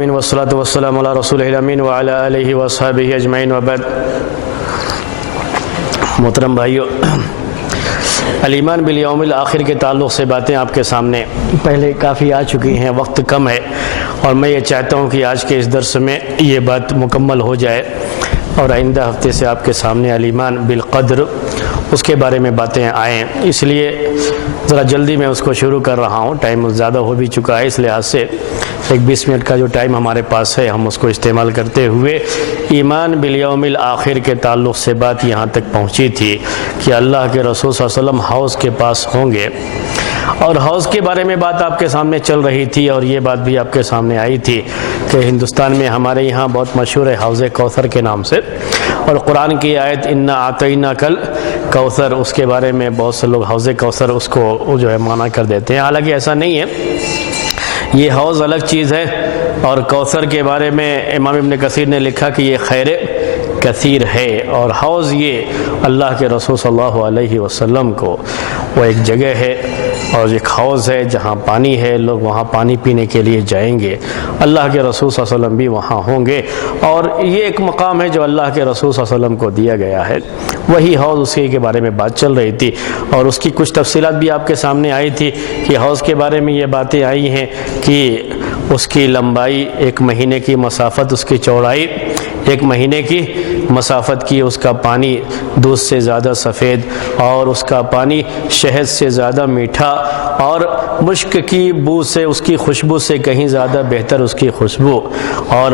والصلاة والسلام علی رسول الامین وعلی آلہ وصحبہ اجمعین وبعد۔ محترم بھائیو، الایمان بالیوم الآخر کے تعلق سے باتیں آپ کے سامنے پہلے کافی آ چکی ہیں، وقت کم ہے اور میں یہ چاہتا ہوں کہ آج کے اس درس میں یہ بات مکمل ہو جائے اور آئندہ ہفتے سے آپ کے سامنے الایمان بالقدر اس کے بارے میں باتیں آئیں، اس لیے ذرا جلدی میں اس کو شروع کر رہا ہوں۔ ٹائم زیادہ ہو بھی چکا ہے، اس لحاظ سے 20 منٹ کا جو ٹائم ہمارے پاس ہے ہم اس کو استعمال کرتے ہوئے ایمان بالیوم الآخر کے تعلق سے بات یہاں تک پہنچی تھی کہ اللہ کے رسول صلی اللہ علیہ وسلم حوض کے پاس ہوں گے، اور حوض کے بارے میں بات آپ کے سامنے چل رہی تھی اور یہ بات بھی آپ کے سامنے آئی تھی کہ ہندوستان میں ہمارے یہاں بہت مشہور ہے حوض کوثر کے نام سے، اور قرآن کی آیت انا اعطیناک الکوثر، اس کے بارے میں بہت سے لوگ حوض کوثر اس کو جو ہے معنی کر دیتے ہیں، حالانکہ ایسا نہیں ہے، یہ حوض الگ چیز ہے۔ اور کوثر کے بارے میں امام ابن کثیر نے لکھا کہ یہ خیر کثیر ہے، اور حوض یہ اللہ کے رسول صلی اللہ علیہ وسلم کو وہ ایک جگہ ہے اور ایک حوض ہے جہاں پانی ہے، لوگ وہاں پانی پینے کے لیے جائیں گے، اللہ کے رسول صلی اللہ علیہ وسلم بھی وہاں ہوں گے، اور یہ ایک مقام ہے جو اللہ کے رسول صلی اللہ علیہ وسلم کو دیا گیا ہے، وہی حوض اسی کے بارے میں بات چل رہی تھی، اور اس کی کچھ تفصیلات بھی آپ کے سامنے آئی تھی کہ حوض کے بارے میں یہ باتیں آئی ہیں کہ اس کی لمبائی 1 مہینے کی مسافت، اس کی چوڑائی 1 مہینے کی مسافت کی، اس کا پانی دودھ سے زیادہ سفید اور اس کا پانی شہد سے زیادہ میٹھا اور مشک کی بو سے، اس کی خوشبو سے کہیں زیادہ بہتر اس کی خوشبو، اور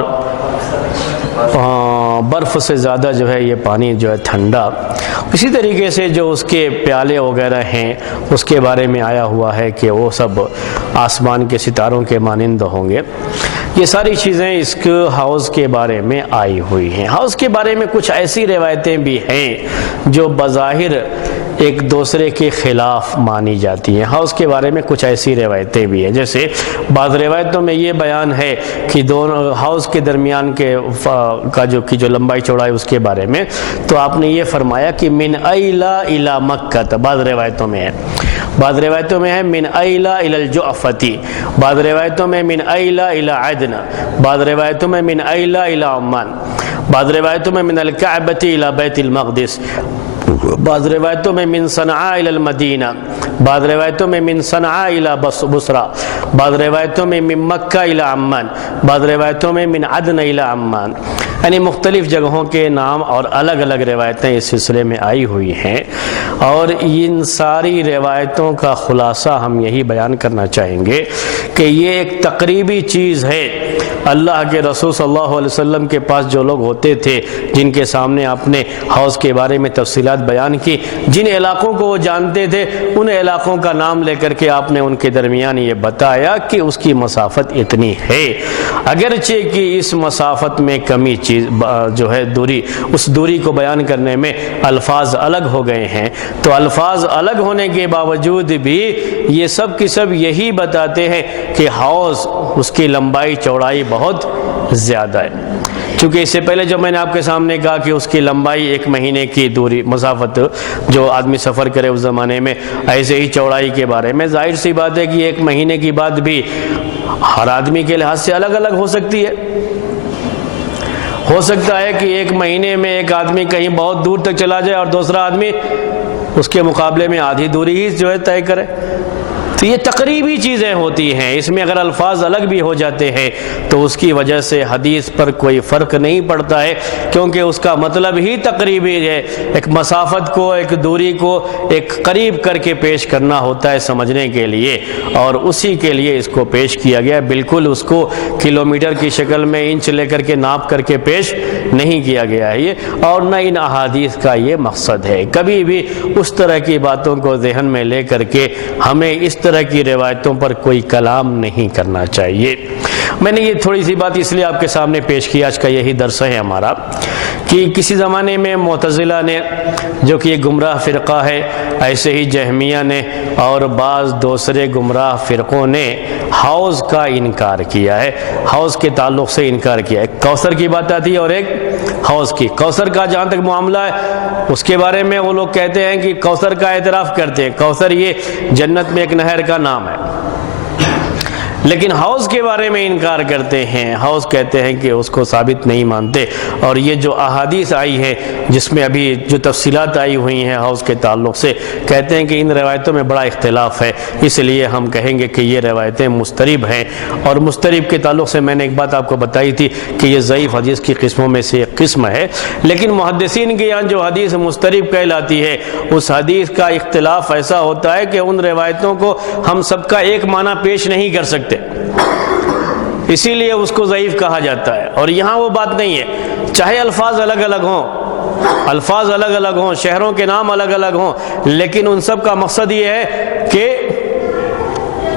برف سے زیادہ جو ہے یہ پانی جو ہے ٹھنڈا۔ اسی طریقے سے جو اس کے پیالے وغیرہ ہیں اس کے بارے میں آیا ہوا ہے کہ وہ سب آسمان کے ستاروں کے مانند ہوں گے۔ یہ ساری چیزیں اس حوض کے بارے میں آئی ہوئی ہیں۔ حوض کے بارے میں کچھ ایسی روایتیں بھی ہیں جو بظاہر ایک دوسرے کے خلاف مانی جاتی ہیں۔ حوض کے بارے میں کچھ ایسی روایتیں بھی ہیں، جیسے بعض روایتوں میں یہ بیان ہے کہ دونوں حوض کے درمیان جو لمبائی چوڑائی اس کے بارے میں، تو آپ نے یہ فرمایا کہ من ایلا الی مکہ، بعض روایتوں میں ہے، بعض روایتوں میں ہے من ایلا الی الجعفتی، بعض روایتوں میں من ایلا الی عدن، بعض روایتوں میں من ایلا الی عمان، بعض روایتوں میں من الکعبۃ الی بیت المقدس، بعض روایتوں میں من صنعاء الی المدینہ، بعض روایتوں میں من صنعاء الی بصرہ، بعض روایتوں میں من مکہ الی عمان، بعض روایتوں میں من عدن الی عمان، یعنی مختلف جگہوں کے نام اور الگ الگ روایتیں اس سلسلے میں آئی ہوئی ہیں، اور ان ساری روایتوں کا خلاصہ ہم یہی بیان کرنا چاہیں گے کہ یہ ایک تقریبی چیز ہے۔ اللہ کے رسول صلی اللہ علیہ وسلم کے پاس جو لوگ ہوتے تھے، جن کے سامنے آپ نے حوض کے بارے میں تفصیلات بیان کی، جن علاقوں کو وہ جانتے تھے ان علاقوں کا نام لے کر کے آپ نے ان کے درمیان یہ بتایا کہ اس کی مسافت اتنی ہے، اگرچہ کہ اس مسافت میں کمی چیز جو ہے دوری، اس دوری کو بیان کرنے میں الفاظ الگ ہو گئے ہیں، تو الفاظ الگ ہونے کے باوجود بھی یہ سب کی سب یہی بتاتے ہیں کہ حوض اس کی لمبائی چوڑائی بہت زیادہ ہے۔ چونکہ اس سے پہلے جو میں نے آپ کے سامنے کہا کہ اس کی لمبائی 1 مہینے کی دوری مسافت جو آدمی سفر کرے اس زمانے میں، ایسے ہی چوڑائی کے بارے میں ظاہر سی بات ہے کہ 1 مہینے کی بات بھی ہر آدمی کے لحاظ سے الگ الگ ہو سکتی ہے۔ ہو سکتا ہے کہ 1 مہینے میں ایک آدمی کہیں بہت دور تک چلا جائے اور دوسرا آدمی اس کے مقابلے میں آدھی دوری ہی جو ہے طے کرے، تو یہ تقریبی چیزیں ہوتی ہیں، اس میں اگر الفاظ الگ بھی ہو جاتے ہیں تو اس کی وجہ سے حدیث پر کوئی فرق نہیں پڑتا ہے، کیونکہ اس کا مطلب ہی تقریبی ہے، ایک مسافت کو، ایک دوری کو ایک قریب کر کے پیش کرنا ہوتا ہے سمجھنے کے لیے، اور اسی کے لیے اس کو پیش کیا گیا، بالکل اس کو کلومیٹر کی شکل میں انچ لے کر کے ناپ کر کے پیش نہیں کیا گیا ہے یہ، اور نہ ان احادیث کا یہ مقصد ہے۔ کبھی بھی اس طرح کی باتوں کو ذہن میں لے کر کے ہمیں اس طرح کی روایتوں پر کوئی کلام نہیں کرنا چاہیے۔ میں نے یہ تھوڑی سی بات اس لیے آپ کے سامنے پیش کی، آج کا یہی درس ہے ہمارا، کہ کسی زمانے میں معتزلہ نے، جو کہ ایک گمراہ فرقہ ہے، ایسے ہی جہمیہ نے اور بعض دوسرے گمراہ فرقوں نے حوض کا انکار کیا ہے، حوض کے تعلق سے انکار کیا ہے۔ کوثر کی بات آتی ہے اور ایک حوض کی۔ کوثر کا جہاں تک معاملہ ہے اس کے بارے میں وہ لوگ کہتے ہیں کہ کوثر کا اعتراف کرتے ہیں، کوثر یہ جنت میں ایک نہر کا نام ہے، لیکن حوض کے بارے میں انکار کرتے ہیں، حوض کہتے ہیں کہ اس کو ثابت نہیں مانتے۔ اور یہ جو احادیث آئی ہے جس میں ابھی جو تفصیلات آئی ہوئی ہیں حوض کے تعلق سے، کہتے ہیں کہ ان روایتوں میں بڑا اختلاف ہے، اس لیے ہم کہیں گے کہ یہ روایتیں مسترب ہیں۔ اور مسترب کے تعلق سے میں نے ایک بات آپ کو بتائی تھی کہ یہ ضعیف حدیث کی قسموں میں سے ایک قسم ہے، لیکن محدثین کے یہاں جو حدیث مسترب کہلاتی ہے اس حدیث کا اختلاف ایسا ہوتا ہے کہ ان روایتوں کو ہم سب کا ایک معنی پیش نہیں کر سکتے، اسی لیے اس کو ضعیف کہا جاتا ہے۔ اور یہاں وہ بات نہیں ہے، چاہے الفاظ الگ الگ ہوں، شہروں کے نام الگ الگ ہوں، لیکن ان سب کا مقصد یہ ہے کہ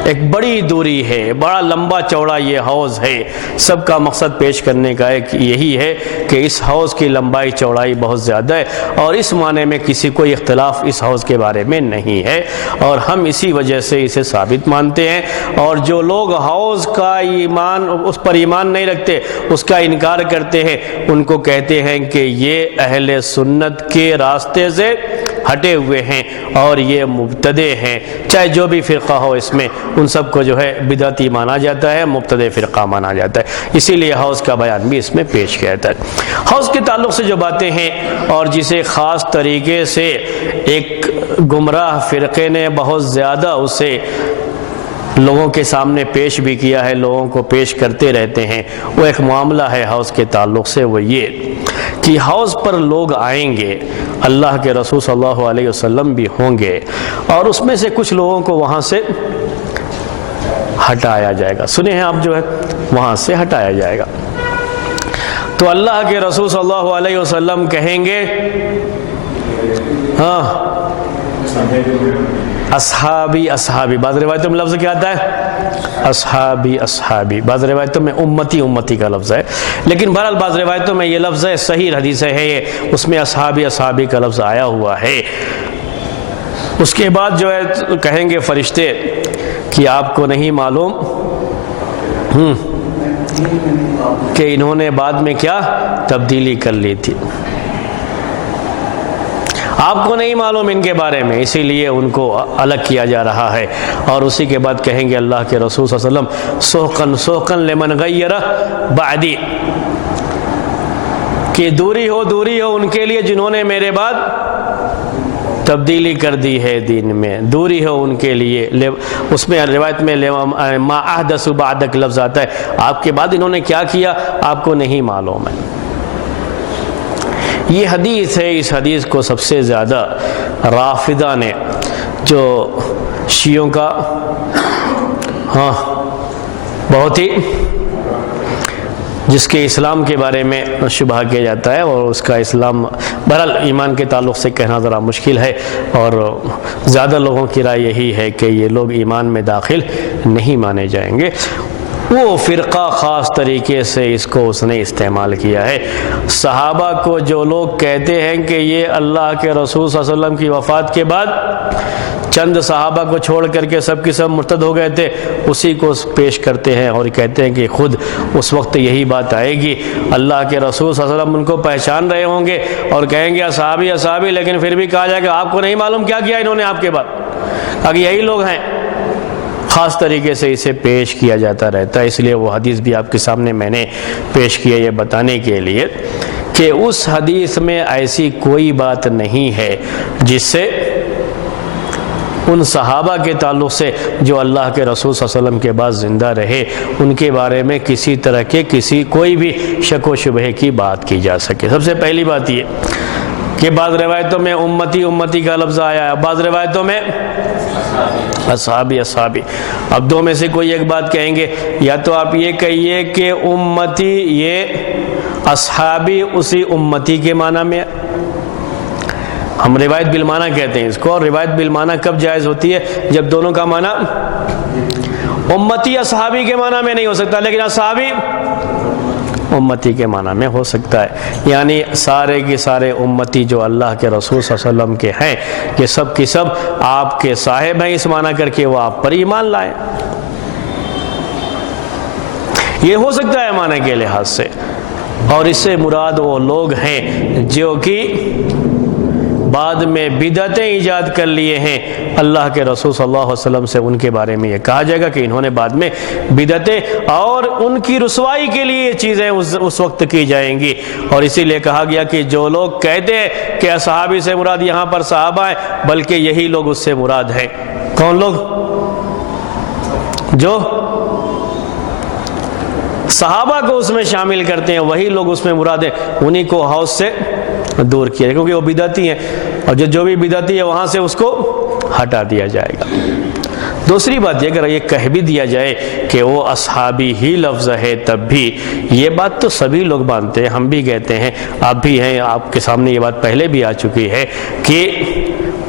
ایک بڑی دوری ہے، بڑا لمبا چوڑا یہ حوض ہے، سب کا مقصد پیش کرنے کا ایک یہی ہے کہ اس حوض کی لمبائی چوڑائی بہت زیادہ ہے، اور اس معنی میں کسی کوئی اختلاف اس حوض کے بارے میں نہیں ہے، اور ہم اسی وجہ سے اسے ثابت مانتے ہیں۔ اور جو لوگ حوض کا اس پر ایمان نہیں رکھتے، اس کا انکار کرتے ہیں، ان کو کہتے ہیں کہ یہ اہل سنت کے راستے سے ہٹے ہوئے ہیں اور یہ مبتدع ہیں، چاہے جو بھی فرقہ ہو اس میں ان سب کو جو ہے بدعتی مانا جاتا ہے، مبتدع فرقہ مانا جاتا ہے، اسی لیے حوض کا بیان بھی اس میں پیش کیا جاتا ہے۔ حوض کے تعلق سے جو باتیں ہیں اور جسے خاص طریقے سے ایک گمراہ فرقے نے بہت زیادہ اسے لوگوں کے سامنے پیش بھی کیا ہے، لوگوں کو پیش کرتے رہتے ہیں، وہ ایک معاملہ ہے حوض کے تعلق سے، وہ یہ کہ حوض پر لوگ آئیں گے، اللہ کے رسول صلی اللہ علیہ وسلم بھی ہوں گے، اور اس میں سے کچھ لوگوں کو وہاں سے ہٹایا جائے گا، سنے ہیں آپ جو ہے وہاں سے ہٹایا جائے گا۔ تو اللہ کے رسول صلی اللہ علیہ وسلم کہیں گے ہاں اصحابی اصحابی، بعض روایتوں میں لفظ کیا آتا ہے اصحابی اصحابی، بعض روایتوں میں امتی امتی کا لفظ ہے، لیکن بہرحال بعض روایتوں میں یہ لفظ ہے، صحیح حدیث ہے یہ، اس میں اصحابی اصحابی کا لفظ آیا ہوا ہے۔ اس کے بعد جو ہے کہیں گے فرشتے کہ آپ کو نہیں معلوم کہ انہوں نے بعد میں کیا تبدیلی کر لی تھی، آپ کو نہیں معلوم ان کے بارے میں، اسی لیے ان کو الگ کیا جا رہا ہے۔ اور اسی کے بعد کہیں گے اللہ کے رسول صلی اللہ علیہ وسلم سحقن سحقن لمن غیر بعدی، کہ دوری ہو ان کے لیے جنہوں نے میرے بعد تبدیلی کر دی ہے دین میں، دوری ہو ان کے لیے۔ اس میں روایت میں ما احدث بعدک لفظ آتا ہے، آپ کے بعد انہوں نے کیا کیا آپ کو نہیں معلوم ہے۔ یہ حدیث ہے، اس حدیث کو سب سے زیادہ رافضہ نے، جو شیعوں کا بہت ہی جس کے اسلام کے بارے میں شبہ کیا جاتا ہے، اور اس کا اسلام بہرحال ایمان کے تعلق سے کہنا ذرا مشکل ہے، اور زیادہ لوگوں کی رائے یہی ہے کہ یہ لوگ ایمان میں داخل نہیں مانے جائیں گے۔ وہ فرقہ خاص طریقے سے اس کو اس نے استعمال کیا ہے۔ صحابہ کو جو لوگ کہتے ہیں کہ یہ اللہ کے رسول صلی اللہ علیہ وسلم کی وفات کے بعد چند صحابہ کو چھوڑ کر کے سب کی سب مرتد ہو گئے تھے، اسی کو پیش کرتے ہیں اور کہتے ہیں کہ خود اس وقت یہی بات آئے گی، اللہ کے رسول صلی اللہ علیہ وسلم ان کو پہچان رہے ہوں گے اور کہیں گے اصحابی اصحابی، لیکن پھر بھی کہا جائے گا آپ کو نہیں معلوم کیا کیا انہوں نے آپ کے بعد، اگر یہی لوگ ہیں۔ خاص طریقے سے اسے پیش کیا جاتا رہتا ہے، اس لیے وہ حدیث بھی آپ کے سامنے میں نے پیش کیا یہ بتانے کے لیے کہ اس حدیث میں ایسی کوئی بات نہیں ہے جس سے ان صحابہ کے تعلق سے جو اللہ کے رسول صلی اللہ علیہ وسلم کے بعد زندہ رہے ان کے بارے میں کسی طرح کے کوئی بھی شک و شبہ کی بات کی جا سکے۔ سب سے پہلی بات یہ کہ بعض روایتوں میں امتی امتی کا لفظ آیا ہے، بعض روایتوں میں اصحابی اصحابی۔ اب دو میں سے کوئی ایک بات کہیں گے، یا تو آپ یہ کہیے کہ امتی یہ اصحابی اسی امتی کے معنی میں، ہم روایت بالمعنی کہتے ہیں اس کو، اور روایت بالمعنی کب جائز ہوتی ہے جب دونوں کا معنی امتی اصحابی کے معنی میں نہیں ہو سکتا، لیکن اصحابی امتی کے معنی میں ہو سکتا ہے، یعنی سارے کے سارے امتی جو اللہ کے رسول صلی اللہ علیہ وسلم کے ہیں یہ سب کی سب آپ کے صاحب ہیں، اس معنی کر کے وہ آپ پر ایمان لائیں، یہ ہو سکتا ہے معنی کے لحاظ سے۔ اور اس سے مراد وہ لوگ ہیں جو کہ بعد میں بدعتیں ایجاد کر لیے ہیں، اللہ کے رسول صلی اللہ علیہ وسلم سے ان کے بارے میں یہ کہا جائے گا کہ انہوں نے بعد میں بدعتیں، اور ان کی رسوائی کے لیے یہ چیزیں اس وقت کی جائیں گی۔ اور اسی لیے کہا گیا کہ جو لوگ کہتے ہیں کہ صحابی سے مراد یہاں پر صحابہ ہیں، بلکہ یہی لوگ اس سے مراد ہیں۔ کون لوگ؟ جو صحابہ کو اس میں شامل کرتے ہیں، وہی لوگ اس میں مراد ہیں، انہی کو حوض سے دور کیا، کیونکہ وہ بدعتی ہیں، اور جو بھی بدعتی ہے وہاں سے اس کو ہٹا دیا جائے گا۔ دوسری بات یہ، اگر یہ کہہ بھی دیا جائے کہ وہ اصحابی ہی لفظ ہے، تب بھی یہ بات تو سبھی لوگ مانتے ہیں، ہم بھی کہتے ہیں، آپ بھی ہیں، آپ کے سامنے یہ بات پہلے بھی آ چکی ہے کہ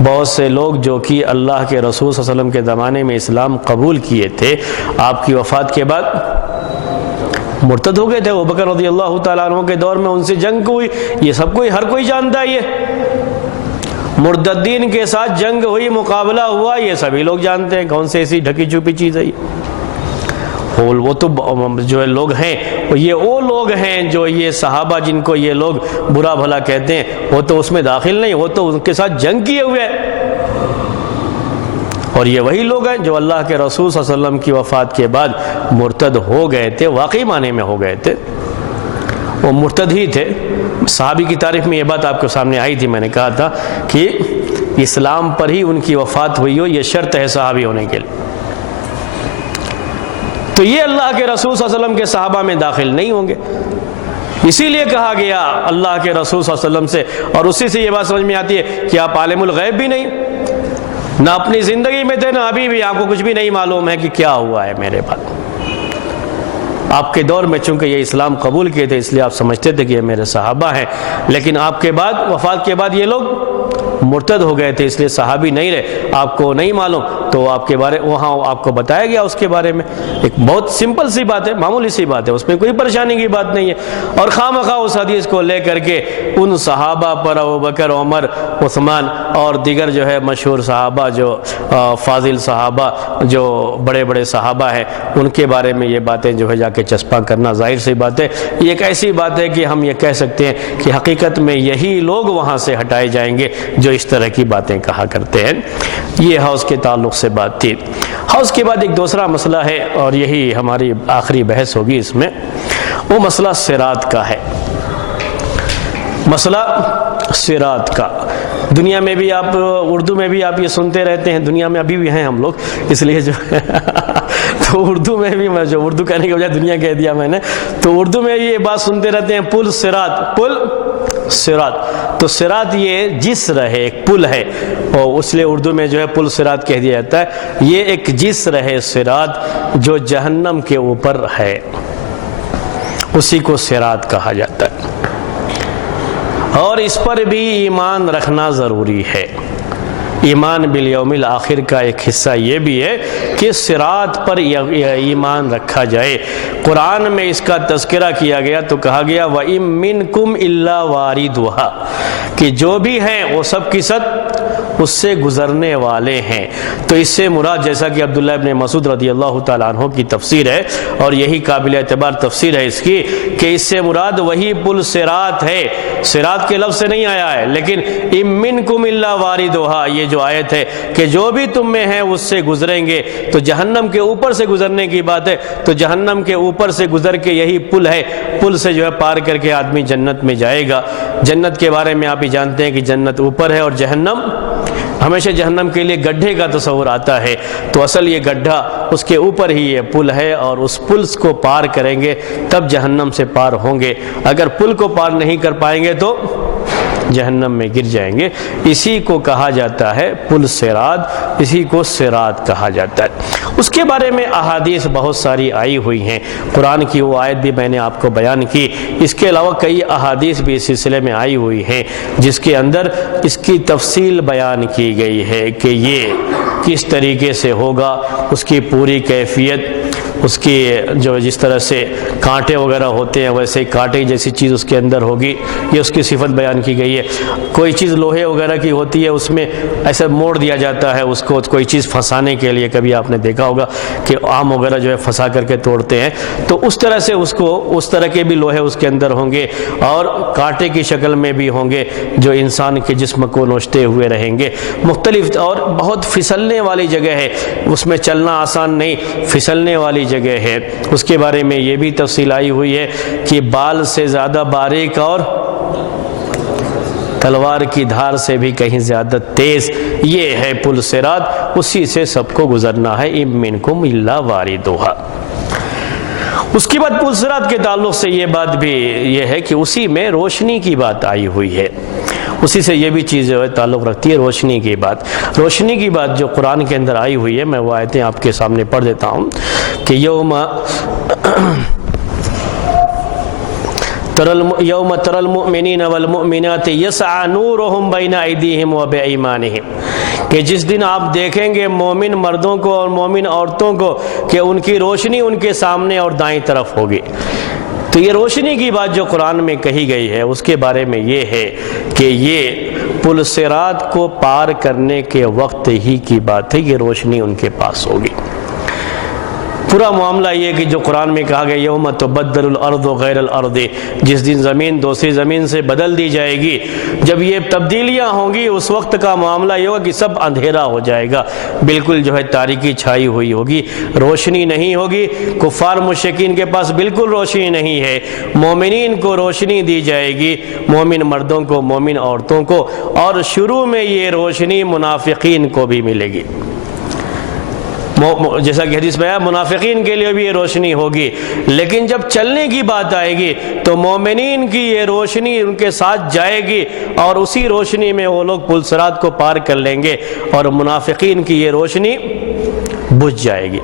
بہت سے لوگ جو کہ اللہ کے رسول صلی اللہ علیہ وسلم کے زمانے میں اسلام قبول کیے تھے، آپ کی وفات کے بعد مرتد ہو گئے تھے۔ ابوبکر رضی اللہ تعالیٰ عنہ کے دور میں ان سے جنگ ہوئی، یہ سب کوئی، ہر کوئی جانتا ہے، یہ مرتدین کے ساتھ جنگ ہوئی، مقابلہ ہوا، یہ سبھی لوگ جانتے ہیں، کون سی ایسی ڈھکی چھپی چیز ہے یہ؟ وہ تو جو لوگ ہیں یہ وہ لوگ ہیں جو یہ صحابہ جن کو یہ لوگ برا بھلا کہتے ہیں، وہ تو اس میں داخل نہیں، وہ تو ان کے ساتھ جنگ کیے ہوئے ہیں، اور یہ وہی لوگ ہیں جو اللہ کے رسول صلی اللہ علیہ وسلم کی وفات کے بعد مرتد ہو گئے تھے، واقعی معنی میں ہو گئے تھے، وہ مرتد ہی تھے۔ صحابی کی تعریف میں یہ بات آپ کے سامنے آئی تھی، میں نے کہا تھا کہ اسلام پر ہی ان کی وفات ہوئی ہو، یہ شرط ہے صحابی ہونے کے لیے، تو یہ اللہ کے رسول صلی اللہ علیہ وسلم کے صحابہ میں داخل نہیں ہوں گے۔ اسی لیے کہا گیا اللہ کے رسول صلی اللہ علیہ وسلم سے، اور اسی سے یہ بات سمجھ میں آتی ہے کہ آپ عالم الغیب بھی نہیں، نہ اپنی زندگی میں تھے، نہ ابھی بھی آپ کو کچھ بھی نہیں معلوم ہے کہ کیا ہوا ہے میرے بعد۔ آپ کے دور میں چونکہ یہ اسلام قبول کیے تھے، اس لیے آپ سمجھتے تھے کہ یہ میرے صحابہ ہیں، لیکن آپ کے بعد، وفات کے بعد یہ لوگ مرتد ہو گئے تھے، اس لیے صحابی نہیں رہے، آپ کو نہیں معلوم، تو آپ کے بارے وہاں آپ کو بتایا گیا اس کے بارے میں۔ ایک بہت سمپل سی بات ہے، معمولی سی بات ہے، اس میں کوئی پریشانی کی بات نہیں ہے، اور خواہ اس حدیث کو لے کر کے ان صحابہ پر، ابوبکر، عمر، عثمان اور دیگر جو ہے مشہور صحابہ، جو فاضل صحابہ، جو بڑے بڑے صحابہ ہیں، ان کے بارے میں یہ باتیں جو ہے جا کے چسپاں کرنا ظاہر سی بات ہے۔ یہ ایک ایسی بات ہے کہ ہم یہ کہہ سکتے ہیں کہ حقیقت میں یہی لوگ وہاں سے ہٹائے جائیں گے جو اس طرح کی باتیں کہا کرتے ہیں۔ یہ حوض کے تعلق سے بات تھی۔ حوض کے بعد ایک دوسرا مسئلہ ہے، اور یہی ہماری آخری بحث ہوگی اس میں، وہ مسئلہ صراط کا ہے۔ مسئلہ صراط کا دنیا میں بھی، آپ اردو میں بھی آپ یہ سنتے رہتے ہیں، دنیا میں ابھی بھی ہیں ہم لوگ، اس لیے جو تو اردو میں بھی، میں جو اردو کہنے کے بجائے دنیا کہہ دیا میں نے، تو اردو میں یہ بات سنتے رہتے ہیں، پل صراط، پل صراط۔ تو صراط یہ جسر ہے، ایک پل ہے، اور اس لیے اردو میں جو ہے پل صراط کہہ دیا جاتا ہے۔ یہ ایک جسر ہے صراط جو جہنم کے اوپر ہے، اسی کو صراط کہا جاتا ہے، اور اس پر بھی ایمان رکھنا ضروری ہے۔ ایمان بالیوم الآخر کا ایک حصہ یہ بھی ہے کہ صراط پر ایمان رکھا جائے۔ قرآن میں اس کا تذکرہ کیا گیا تو کہا گیا وَإِن مِّنكُمْ إِلَّا وَارِدُهَا، کہ جو بھی ہیں وہ سب کی سب اس سے گزرنے والے ہیں۔ تو اس سے مراد، جیسا کہ عبداللہ ابن مسعود رضی اللہ تعالیٰ عنہ کی تفسیر ہے، اور یہی قابل اعتبار تفسیر ہے اس کی، کہ اس سے مراد وہی پل صراط ہے، صراط کے لفظ سے نہیں آیا ہے، لیکن اِن مِّنكُمْ إِلَّا وَارِدُهَا، یہ جو آیت ہے کہ جو بھی تم میں ہیں اس سے گزریں گے، تو جہنم کے اوپر سے گزرنے کی بات ہے، تو جہنم کے اوپر سے گزر کے یہی پل ہے، پل سے جو ہے پار کر کے آدمی جنت میں جائے گا۔ جنت کے بارے میں آپ ہی جانتے ہیں کہ جنت اوپر ہے، اور جہنم، ہمیشہ جہنم کے لیے گڈھے کا تصور آتا ہے، تو اصل یہ گڈھا اس کے اوپر ہی یہ پل ہے، اور اس پل کو پار کریں گے تب جہنم سے پار ہوں گے، اگر پل کو پار نہیں کر پائیں گے تو جہنم میں گر جائیں گے۔ اسی کو کہا جاتا ہے پل صراط، اسی کو صراط کہا جاتا ہے۔ اس کے بارے میں احادیث بہت ساری آئی ہوئی ہیں، قرآن کی وہ آیت بھی میں نے آپ کو بیان کی، اس کے علاوہ کئی احادیث بھی اس سلسلے میں آئی ہوئی ہیں جس کے اندر اس کی تفصیل بیان کی گئی ہے کہ یہ کس طریقے سے ہوگا، اس کی پوری کیفیت، اس کی جو جس طرح سے کانٹے وغیرہ ہوتے ہیں ویسے کانٹے جیسی چیز اس کے اندر ہوگی، یہ اس کی صفت بیان کی گئی ہے۔ کوئی چیز لوہے وغیرہ کی ہوتی ہے، اس میں ایسا موڑ دیا جاتا ہے اس کو کوئی چیز پھنسانے کے لیے، کبھی آپ نے دیکھا ہوگا کہ آم وغیرہ جو ہے پھنسا کر کے توڑتے ہیں، تو اس طرح سے اس طرح کے بھی لوہے اس کے اندر ہوں گے اور کانٹے کی شکل میں بھی ہوں گے جو انسان کے جسم کو نوچتے ہوئے رہیں گے۔ مختلف اور بہت پھسلنے والی جگہ ہے، اس میں چلنا آسان نہیں، پھسلنے والی جگہ ہے۔ اس کے بارے میں یہ بھی تفصیل آئی ہوئی ہے کہ بال سے زیادہ باریک اور تلوار کی دھار سے بھی کہیں زیادہ تیز یہ ہے پل صراط، اسی سے سب کو گزرنا ہے۔ اِن منکم الا واردھا۔ اس کے بعد پل صراط کے تعلق سے یہ بات بھی یہ ہے کہ اسی میں روشنی کی بات آئی ہوئی ہے، اسی سے یہ بھی چیز جو ہے تعلق رکھتی ہے روشنی کی بات۔ روشنی کی بات جو قرآن کے اندر آئی ہوئی ہے، میں وہ آیتیں آپ کے سامنے پڑھ دیتا ہوں کہ یوم تر المؤمنین والمؤمنات یسعی نورہم بین ایدیہم و بایمانہم، کہ جس دن آپ دیکھیں گے مومن مردوں کو اور مومن عورتوں کو کہ ان کی روشنی ان کے سامنے اور دائیں طرف ہوگی۔ تو یہ روشنی کی بات جو قرآن میں کہی گئی ہے اس کے بارے میں یہ ہے کہ یہ پل صراط کو پار کرنے کے وقت ہی کی بات ہے کہ روشنی ان کے پاس ہوگی۔ پورا معاملہ یہ کہ جو قرآن میں کہا گیا یوم تبدل الارض غیر الارض، جس دن زمین دوسری زمین سے بدل دی جائے گی، جب یہ تبدیلیاں ہوں گی اس وقت کا معاملہ یہ ہوگا کہ سب اندھیرا ہو جائے گا، بالکل جو ہے تاریکی چھائی ہوئی ہوگی، روشنی نہیں ہوگی۔ کفار مشرکین کے پاس بالکل روشنی نہیں ہے، مومنین کو روشنی دی جائے گی، مومن مردوں کو مومن عورتوں کو، اور شروع میں یہ روشنی منافقین کو بھی ملے گی۔ جیسا کہ حدیث میں ہے منافقین کے لیے بھی یہ روشنی ہوگی، لیکن جب چلنے کی بات آئے گی تو مومنین کی یہ روشنی ان کے ساتھ جائے گی اور اسی روشنی میں وہ لوگ پل صراط کو پار کر لیں گے، اور منافقین کی یہ روشنی بجھ جائے گی،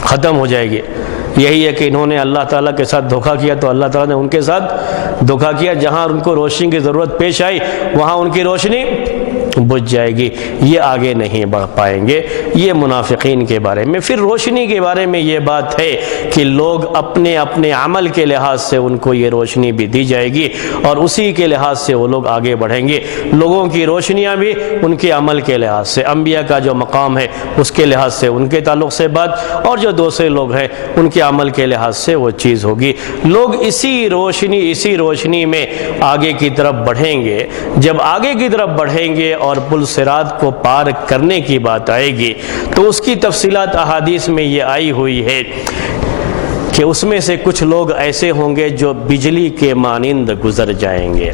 ختم ہو جائے گی۔ یہی ہے کہ انہوں نے اللہ تعالیٰ کے ساتھ دھوکہ کیا تو اللہ تعالیٰ نے ان کے ساتھ دھوکہ کیا، جہاں ان کو روشنی کی ضرورت پیش آئی وہاں ان کی روشنی بجھ جائے گی، یہ آگے نہیں بڑھ پائیں گے۔ یہ منافقین کے بارے میں۔ پھر روشنی کے بارے میں یہ بات ہے کہ لوگ اپنے اپنے عمل کے لحاظ سے ان کو یہ روشنی بھی دی جائے گی اور اسی کے لحاظ سے وہ لوگ آگے بڑھیں گے۔ لوگوں کی روشنیاں بھی ان کے عمل کے لحاظ سے، انبیاء کا جو مقام ہے اس کے لحاظ سے ان کے تعلق سے بات، اور جو دوسرے لوگ ہیں ان کے عمل کے لحاظ سے وہ چیز ہوگی۔ لوگ اسی روشنی میں آگے کی طرف بڑھیں گے۔ جب آگے کی طرف بڑھیں گے اور پل صراط کو پار کرنے کی بات آئے گی تو اس کی تفصیلات احادیث میں یہ آئی ہوئی ہے کہ اس میں سے کچھ لوگ ایسے ہوں گے جو بجلی کے مانند گزر جائیں گے۔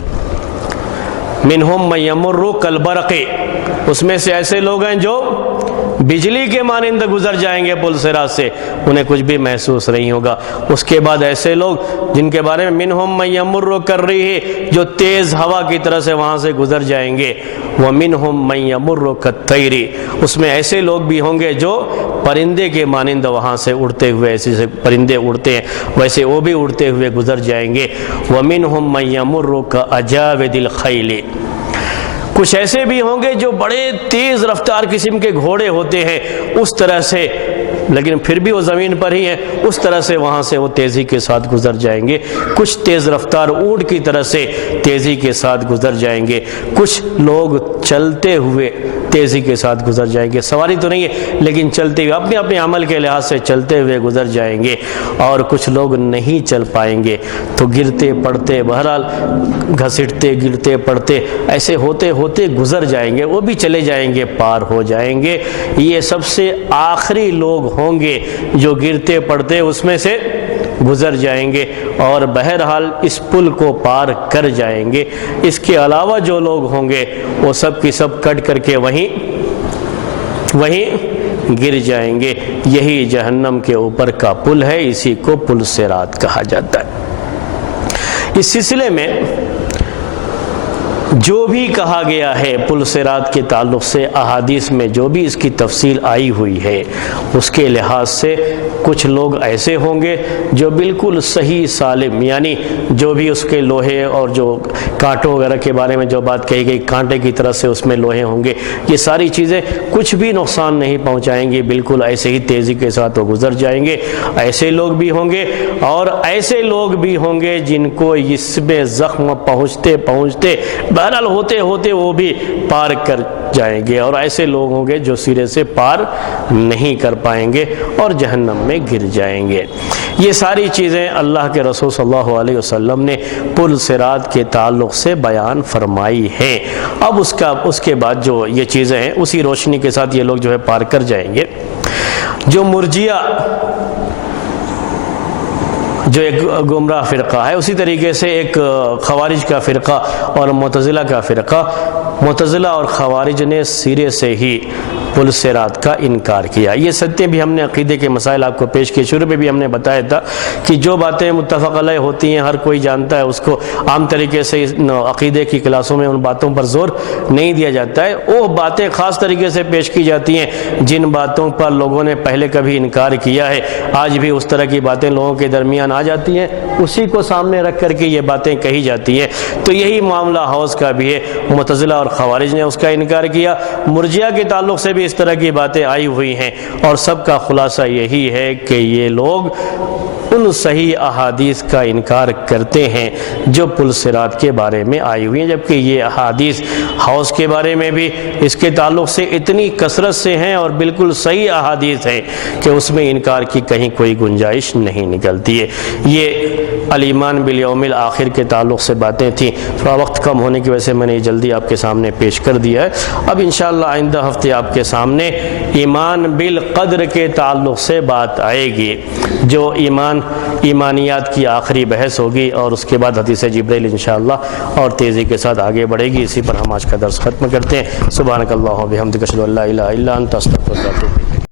منہم من یمر کالبرق، اس میں سے ایسے لوگ ہیں جو بجلی کے مانند گزر جائیں گے پل صراط سے، انہیں کچھ بھی محسوس نہیں ہوگا۔ اس کے بعد ایسے لوگ جن کے بارے میں منہم من یمر کر رہی ہے، جو تیز ہوا کی طرح سے وہاں سے گزر جائیں گے۔ ومنہم من یمر کالطیر، اس میں ایسے لوگ بھی ہوں گے جو پرندے کے مانند وہاں سے اڑتے ہوئے، ایسے سے پرندے اڑتے ہیں ویسے وہ بھی اڑتے ہوئے گزر جائیں گے۔ ومنہم من یمر کاجاود الخیل، کچھ ایسے بھی ہوں گے جو بڑے تیز رفتار قسم کے گھوڑے ہوتے ہیں اس طرح سے، لیکن پھر بھی وہ زمین پر ہی ہیں، اس طرح سے وہاں سے وہ تیزی کے ساتھ گزر جائیں گے۔ کچھ تیز رفتار اونٹ کی طرح سے تیزی کے ساتھ گزر جائیں گے۔ کچھ لوگ چلتے ہوئے تیزی کے ساتھ گزر جائیں گے، سواری تو نہیں ہے لیکن چلتے ہوئے، اپنے اپنے عمل کے لحاظ سے چلتے ہوئے گزر جائیں گے۔ اور کچھ لوگ نہیں چل پائیں گے تو گرتے پڑتے، بہرحال گھسٹتے گرتے پڑتے ایسے ہوتے ہوتے گزر جائیں گے، وہ بھی چلے جائیں گے، پار ہو جائیں گے۔ یہ سب سے آخری لوگ ہوں گے جو گرتے پڑتے اس میں سے گزر جائیں گے اور بہرحال اس پل کو پار کر جائیں گے۔ اس کے علاوہ جو لوگ ہوں گے وہ سب کی سب کٹ کر کے وہیں گر جائیں گے۔ یہی جہنم کے اوپر کا پل ہے، اسی کو پل صراط کہا جاتا ہے۔ اس سلسلے میں جو بھی کہا گیا ہے پل صراط کے تعلق سے احادیث میں جو بھی اس کی تفصیل آئی ہوئی ہے، اس کے لحاظ سے کچھ لوگ ایسے ہوں گے جو بالکل صحیح سالم، یعنی جو بھی اس کے لوہے اور جو کانٹوں وغیرہ کے بارے میں جو بات کہی گئی، کانٹے کی طرح سے اس میں لوہے ہوں گے، یہ ساری چیزیں کچھ بھی نقصان نہیں پہنچائیں گی، بالکل ایسے ہی تیزی کے ساتھ وہ گزر جائیں گے۔ ایسے لوگ بھی ہوں گے اور ایسے لوگ بھی ہوں گے جن کو اس میں زخم پہنچتے پہنچتے بہرحال ہوتے ہوتے وہ بھی پار کر جائیں گے، اور ایسے لوگ ہوں گے جو سرے سے پار نہیں کر پائیں گے اور جہنم میں گر جائیں گے۔ یہ ساری چیزیں اللہ کے رسول صلی اللہ علیہ وسلم نے پل صراط کے تعلق سے بیان فرمائی ہیں۔ اب اس کے بعد جو یہ چیزیں ہیں اسی روشنی کے ساتھ یہ لوگ جو ہے پار کر جائیں گے۔ جو مرجیہ جو ایک گمراہ فرقہ ہے، اسی طریقے سے ایک خوارج کا فرقہ اور معتزلہ کا فرقہ، معتزلہ اور خوارج نے سرے سے ہی پل صراط کا انکار کیا۔ یہ سطح بھی ہم نے عقیدے کے مسائل آپ کو پیش کیے، شروع میں بھی ہم نے بتایا تھا کہ جو باتیں متفق علیہ ہوتی ہیں ہر کوئی جانتا ہے، اس کو عام طریقے سے عقیدے کی کلاسوں میں ان باتوں پر زور نہیں دیا جاتا ہے، وہ باتیں خاص طریقے سے پیش کی جاتی ہیں جن باتوں پر لوگوں نے پہلے کبھی انکار کیا ہے، آج بھی اس طرح کی باتیں لوگوں کے درمیان آ جاتی ہیں، اسی کو سامنے رکھ کر کے یہ باتیں کہی جاتی ہیں۔ تو یہی معاملہ حوض کا بھی ہے، معتزلہ اور خوارج نے اس کا انکار کیا، مرجیہ کے تعلق سے بھی اس طرح کی باتیں آئی ہوئی ہیں، اور سب کا خلاصہ یہی ہے کہ یہ لوگ ان صحیح احادیث کا انکار کرتے ہیں جو پل صراط کے بارے میں آئی ہوئی ہیں، جبکہ یہ احادیث حوض کے بارے میں بھی اس کے تعلق سے اتنی کثرت سے ہیں اور بالکل صحیح احادیث ہیں کہ اس میں انکار کی کہیں کوئی گنجائش نہیں نکلتی ہے۔ یہ الایمان بالیوم الآخر کے تعلق سے باتیں تھیں، تھوڑا وقت کم ہونے کی وجہ سے میں نے جلدی آپ کے سامنے پیش کر دیا ہے۔ اب انشاءاللہ آئندہ ہفتے آپ کے سامنے ایمان بالقدر کے تعلق سے بات آئے گی، جو ایمانیات کی آخری بحث ہوگی، اور اس کے بعد حدیث جبریل انشاءاللہ اور تیزی کے ساتھ آگے بڑھے گی۔ اسی پر ہم آج کا درس ختم کرتے ہیں۔ سبحانک اللہم و بحمدک، اشہد ان لا الہ الا انت، استغفرک و اتوب الیک۔